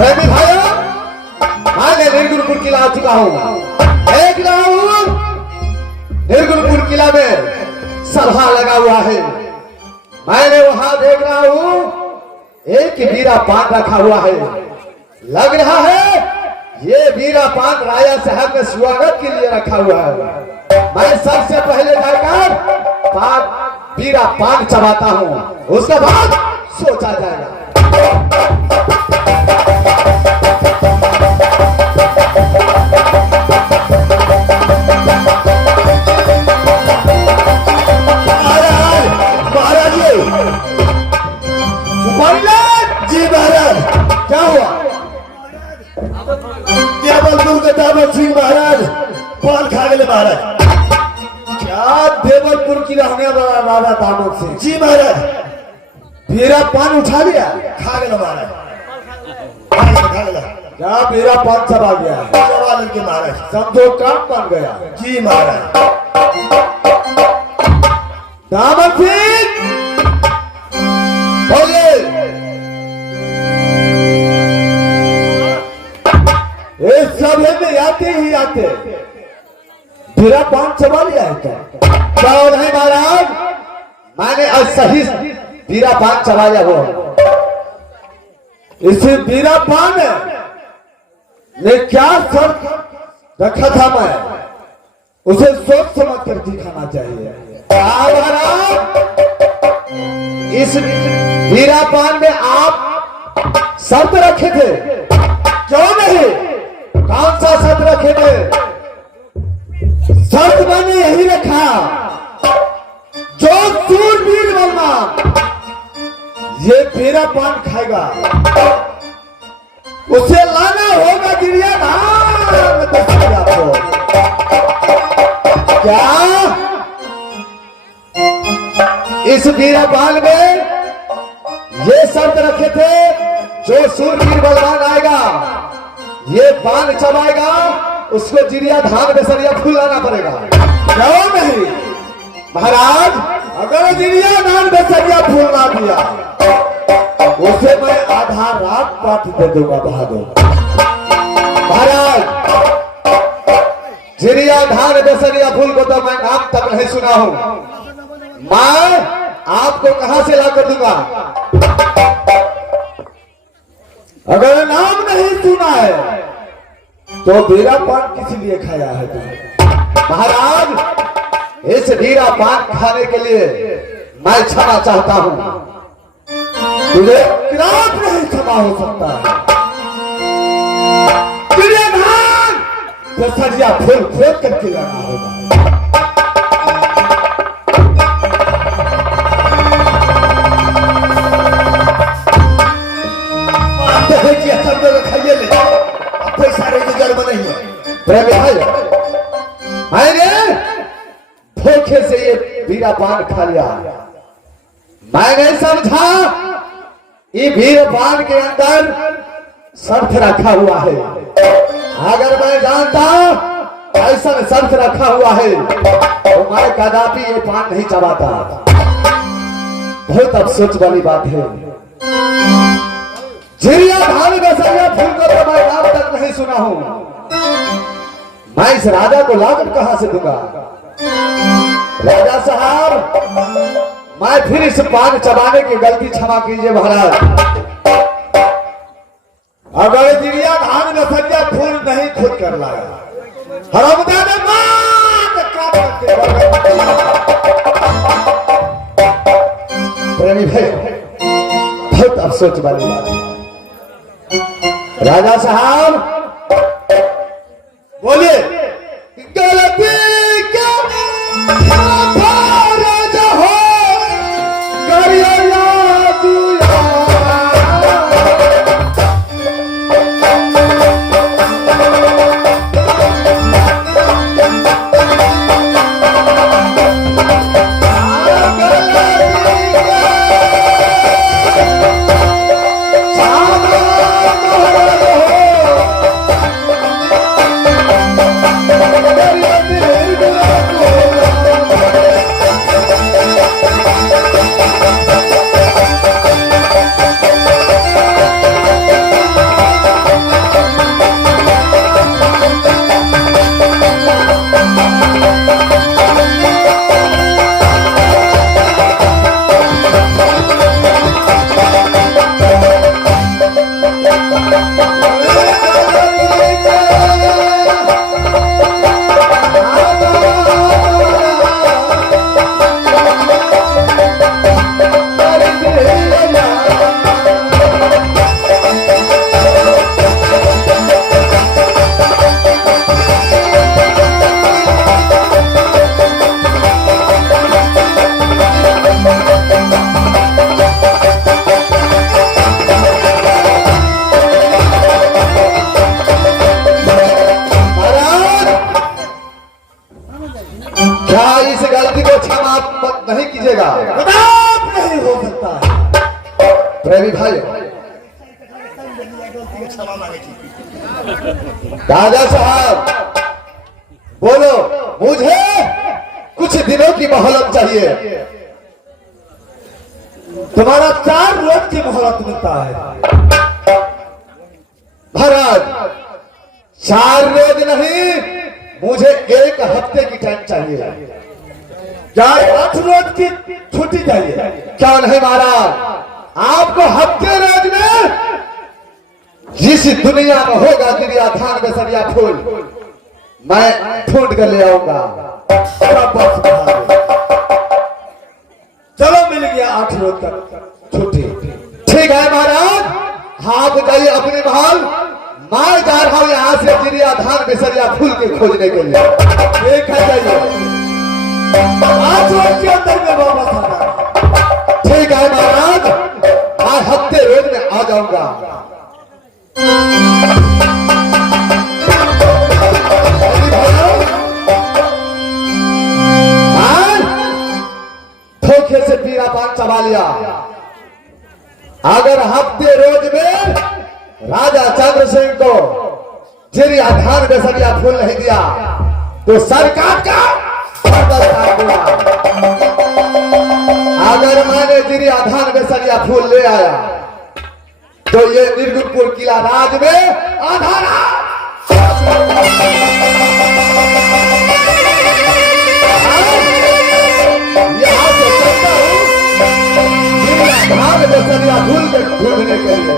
प्रेमी भाइयों, मैं निर्गुणपुर किला आ चुका हूँ। देख रहा हूँ निर्गुणपुर किला में सभा लगा हुआ है। मैंने वहां देख रहा हूँ एक वीरा पान रखा हुआ है। लग रहा है ये वीरा पान राजा साहब के स्वागत के लिए रखा हुआ है। मैं सबसे पहले जाकर वीरा पान चबाता हूँ, उसके बाद सोचा जाएगा। जी महाराज, क्या हुआ? देवलपुर सिंह महाराज पान खा गए महाराज। क्या देवलपुर की रहने वाला राजा दामोद सिंह? जी महाराज, वीरा पान उठा लिया, खा गए महाराज। क्या वीरा पान चबा गया? चबा लेंगे महाराज, समझो काम बन गया। जी महाराज। दामोद सिंह बोलिए। इस सभा में आते ही आते वीरा पान चबा लिया है क्या नहीं महाराज? मैंने आज सही वीरा पान चबाया हुआ। इस वीरा पान ने क्या शर्त रखा था, मैं उसे सोच समझ कर दिखाना चाहिए। महाराज, इस वीरा पान में आप शर्त रखे थे, क्यों नहीं? कौन सा शर्त रखे थे? शर्त मैंने यही रखा, जो सूरवीर बलवान ये वीरा पान खाएगा उसे लाना होगा गिरियाधाम। क्या इस वीरा पान में ये शर्त रखे थे, जो सूरवीर बलवान आएगा ये पान चबाएगा, उसको जिरिया धान बेसरिया फूल लाना पड़ेगा, क्यों नहीं? महाराज, अगर जिरिया धान बेसरिया फूल ना दिया उसे मैं आधा रात काट दे दूंगा बहादुर। महाराज, जिरिया धान बेसरिया फूल को तो मैं नाम तक नहीं सुना हूं, मैं आपको कहां से ला कर दूंगा? अगर नाम नहीं सुना है तो वीरा पान किस लिए खाया है तुमने? महाराज, इस वीरा पान खाने के लिए मैं क्षमा चाहता हूं, तुझे किरात नहीं क्षमा हो सकता है। तुझे धान बेसरिया फूल खोद करके लाना होगा। प्रेमी भाई, मैंने धोखे से ये वीरा पान खा लिया। मैं नहीं समझा ये वीरा पान के अंदर शर्त रखा हुआ है। अगर मैं जानता ऐसा शर्त रखा हुआ है तो मैं कदापि ये पान नहीं चबाता। बहुत अफसोस वाली बात है। जिरिया धान बेसरिया फूल को तो मैं नाम तक नहीं सुना हूं, मैं इस राजा को लाकर कहां से दूंगा? राजा साहब, मैं फिर इस पान चबाने की गलती क्षमा कीजिए महाराज। अगर जिरिया धान बेसरिया फूल नहीं खुद कर लाया, प्रेमी भाई, बहुत अफसोस वाली बात है। राजा साहब बोलिए, गलती क्या राजा हो गरिया क्या इस गलती को क्षमा नहीं कीजिएगा? कदाप नहीं हो सकता है। प्रेमी भाई, दादा साहब बोलो, मुझे कुछ दिनों की मोहलत चाहिए। तुम्हारा 4 रोज की मोहलत मिलता है। महाराज 4 रोज नहीं, मुझे 1 हफ्ते की टाइम चाहिए। क्या 8 रोज की छुट्टी चाहिए? क्या नहीं महाराज, आपको हफ्ते रोज में जिस दुनिया में होगा गिरिया धान में सरिया फूल, मैं ढूंढ कर ले आऊंगा। चलो मिल गया 8 रोज तक छुट्टी। ठीक है महाराज, हाँ बताइए अपने महल। मैं जा रहा हूँ यहाँ से गिरिया धान बेसरिया फूल के खोजने के लिए। ठीक है, जाइए। 8 रोज के अंदर में वापस आना। ठीक है महाराज, मैं हफ्ते रोज में आ जाऊंगा। धोखे से पीरा पान चबा लिया। अगर हफ्ते रोज में राजा चंद्रसेन को जिरिया धान बेसरिया फूल नहीं दिया तो सरकार का अगर मैंने जिरिया धान बेसरिया फूल ले आया तो ये निर्गुणपुर किला राज में आधारा। यहाँ से चलता हूँ जिरिया धान बेसरिया फूल के ढूंढने के लिए।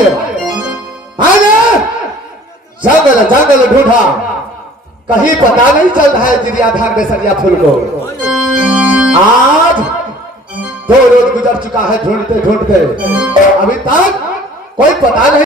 भाइयों, मैंने जंगल जंगल ढूंढा, कहीं पता नहीं चल रहा है चिड़ियाघर में सरिया फूल को। आज 2 रोज गुजर चुका है ढूंढते ढूंढते, अभी तक कोई पता नहीं